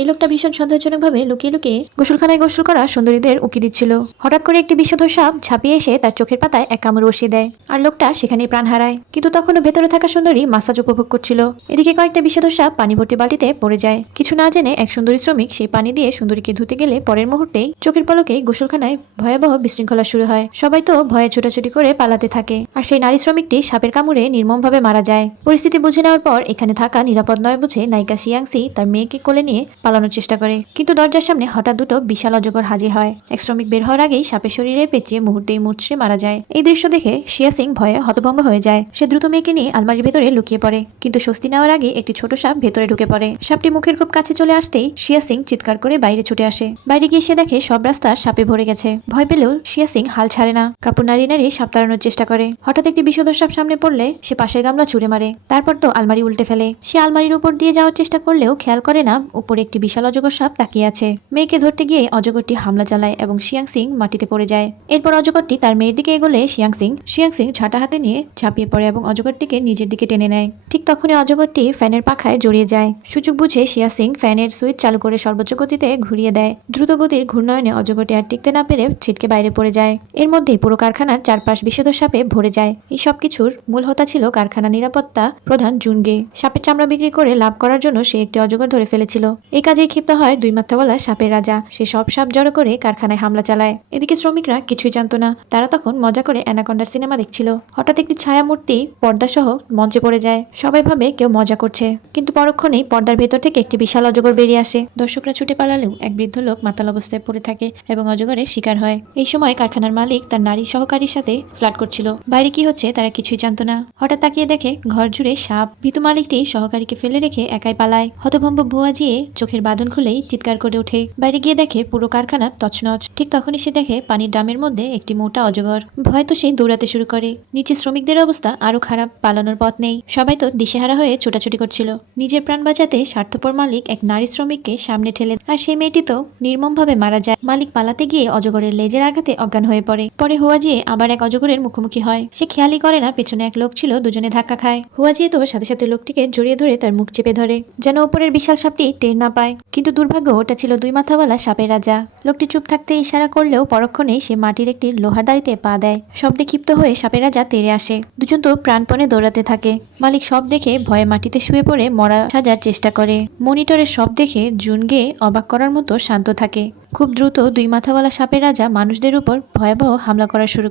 এই লোকটা ভীষণ সন্দেহজনকভাবে লুকিয়ে লুকিয়ে গোসলখানায় গোসল করা সুন্দরীদের উকি দিচ্ছিল। হঠাৎ করে একটি বিষধর সাপ ঝাঁপিয়ে এসে তার চোখের পাতায় এক কামড় বসিয়ে দেয়, আর লোকটা সেখানেই প্রাণ হারায়। কিন্তু তখনও ভেতরে থাকা সুন্দরী মাসাজ উপভোগ করছিল। এদিকে কয়েকটা বিষধর সাপ পানি ভর্তি বালতিতে পড়ে যায়। কিছু না জেনে এক সুন্দরী শ্রমিক সেই পানি দিয়ে সুন্দরীকে ধুতে গেলে পরের মুহূর্তেই চোখের পলকে গোসলখানায় ভয়াবহ বিশৃঙ্খলা শুরু হয়। সবাই তো ভয়ে ছোটাছুটি করে পালাতে থাকে, আর সেই নারী শ্রমিকটি সাপের কামড়ে নির্মমভাবে মারা যায়। পরিস্থিতি বুঝে নেওয়ার পর এখানে থাকা নিরাপদ নয় বুঝে নায়িকা শিয়াংসি তার মেয়েকে কোলে নিয়ে পালানোর চেষ্টা করে, কিন্তু দরজার সামনে হঠাৎ দুটো বিশাল অজগর হাজির হয়। এক শ্রমিক বের হওয়ার আগেই সাপের শরীরে পেঁচিয়ে মুহূর্তেই মুচড়ে মারা যায়। এই দৃশ্য দেখে শিয়া সিং ভয়ে হতভম্ব হয়ে যায়। সে দ্রুত মেয়েকে নিয়ে আলমারির ভেতরে লুকিয়ে পড়ে, কিন্তু স্বস্তি নেওয়ার আগে একটি ছোট সাপ ভেতরে ঢুকে পড়ে। সাপটি মুখের খুব কাছে চলে আসতেই শিয়া সিং চিৎকার করে বাইরে ছুটে আসে। বাইরে গিয়ে সে দেখে সব রাস্তা সাপে ভরে গেছে। ভয় পেলেও শিয়া সিং হাল ছাড়ে না, কাপড় নাড়িয়ে নাড়িয়ে সাপ তাড়ানোর চেষ্টা করে। হঠাৎ একটি বিষধর সাপ সামনে পড়লে সে পাশের গামলা ছুঁড়ে মারে, তারপর তো আলমারি উল্টে ফেলে। সে আলমারির উপর দিয়ে যাওয়ার চেষ্টা করলেও খেয়াল করে না উপরে একটি বিশাল অজগর সাপ তাকিয়ে আছে। মেয়েকে ধরতে গিয়ে অজগরটি হামলা চালায় এবং শিয়াং সিং মাটিতে পড়ে যায়। এরপর অজগরটি তার মেয়ের দিকে এগোলে শিয়াং সিং ঝাঁটা হাতে নিয়ে ঝাঁপিয়ে পড়ে এবং অজগরটিকে নিজের দিকে টেনে নেয়। ঠিক তখনই অজগরটি ফ্যানের পাখায় জড়িয়ে যায়। সুযোগ বুঝে শিয়া সিং ফ্যানের সুইচ চালু করে সর্বোচ্চ গতিতে ঘুরিয়ে দেয়। দ্রুত গতির ঘূর্ণয়নে অজগরটি আর টিকতে না পেরে ছিটকে বাইরে পড়ে যায়। এর মধ্যেই পুরো কারখানার চারপাশ বিষধর সাপে ভরে যায়। এই সব কিছুর মূল হোতা ছিল কারখানা নিরাপত্তা প্রধান জুনগে। সাপের চামড়া বিক্রি করে লাভ করার জন্য সে একটি অজগর ধরে ফেলেছিল। এই কাজেই ক্ষিপ্ত হয় দুই মাথাওয়ালা সাপের রাজা। সে সব সাপ জড়ো করে কারখানায় হামলা চালায়। এদিকে শ্রমিকরা কিছুই জানতো না, তারা তখন মজা করে অ্যানাকন্ডার সিনেমা দেখছিল। হঠাৎ একটি ছায়া মূর্তি পর্দাসহ মঞ্চে পড়ে যায়। সবাই ভাবে কেউ মজা করছে, কিন্তু পরক্ষণেই পর্দার ভেতর থেকে একটি বিশাল অজগর বেরিয়ে আসে। দর্শকরা ছুটে পালালেও এক বৃদ্ধ লোক মাতাল অবস্থায় পড়ে থাকে এবং অজগরের শিকার হয়। এই সময় কারখানার মালিক তার নারী সহকারীর সাথে ফ্লার্ট করছিল। বাইরে কি হচ্ছে তারা কিছুই জানতো না। হঠাৎ তাকিয়ে দেখে ঘর জুড়ে সাপ। ভীতু মালিকটি সহকারীকে ফেলে রেখে একাই পালায়। হতভম্ব ভুয়াজিয়ে চোখের বাঁধন খুলেই চিৎকার করে ওঠে। বাইরে গিয়ে দেখে পুরো কারখানা তছনছ। ঠিক তখনই সে দেখে পানির ড্রামের মধ্যে একটি মোটা অজগর। ভয় তো সে দৌড়াতে শুরু করে। নিচে শ্রমিকদের অবস্থা আরো খারাপ, পালানোর পথ নেই। সবাই তো দিশেহারা হয়ে ছোটাছুটি করছিল। নিজের প্রাণ বাঁচাতে স্বার্থপর মালিক এক নারী শ্রমিককে সামনে ঠেলে, আর সেই মেয়েটি তো নির্মমভাবে মারা যায়। মালিক পালাতে গিয়ে অজগরের লেজের আঘাতে অজ্ঞান হয়ে পড়ে। পরে হুয়াজিয়ে আবার এক অজগরের মুখোমুখি হয়। সে খেয়ালই করে না পেছনে এক লোক ছিল, দুজনে ধাক্কা খায়। হুয়াজিয়ে তো সাথে সাথে লোকটিকে জড়িয়ে ধরে তার মুখ চেপে ধরে, যেন উপরের বিশাল সাপটি টের না পায়। কিন্তু দুর্ভাগ্য, ওটা ছিল দুই মাথাওয়ালা সাপের রাজা। লোকটি চুপ থাকতে ইশারা করলেও পরক্ষণেই সে মাটির একটি লোহার দাড়িতে পা দেয়। শব্দে ক্ষিপ্ত হয়ে সাপের রাজা তেড়ে আসে। দুজন তো প্রাণপণে দৌড়াতে থাকে। মালিক সব দেখে ভয়ে মাটিতে শুয়ে পড়ে মরা সাজার চেষ্টা করে। মনিটরের সব দেখে জুনগে অবাক করার মতো শান্ত থাকে। খুব দ্রুত দুই মাথাওয়ালা সাপের রাজা মানুষদের উপর ভয়াবহ হামলা করা শুরু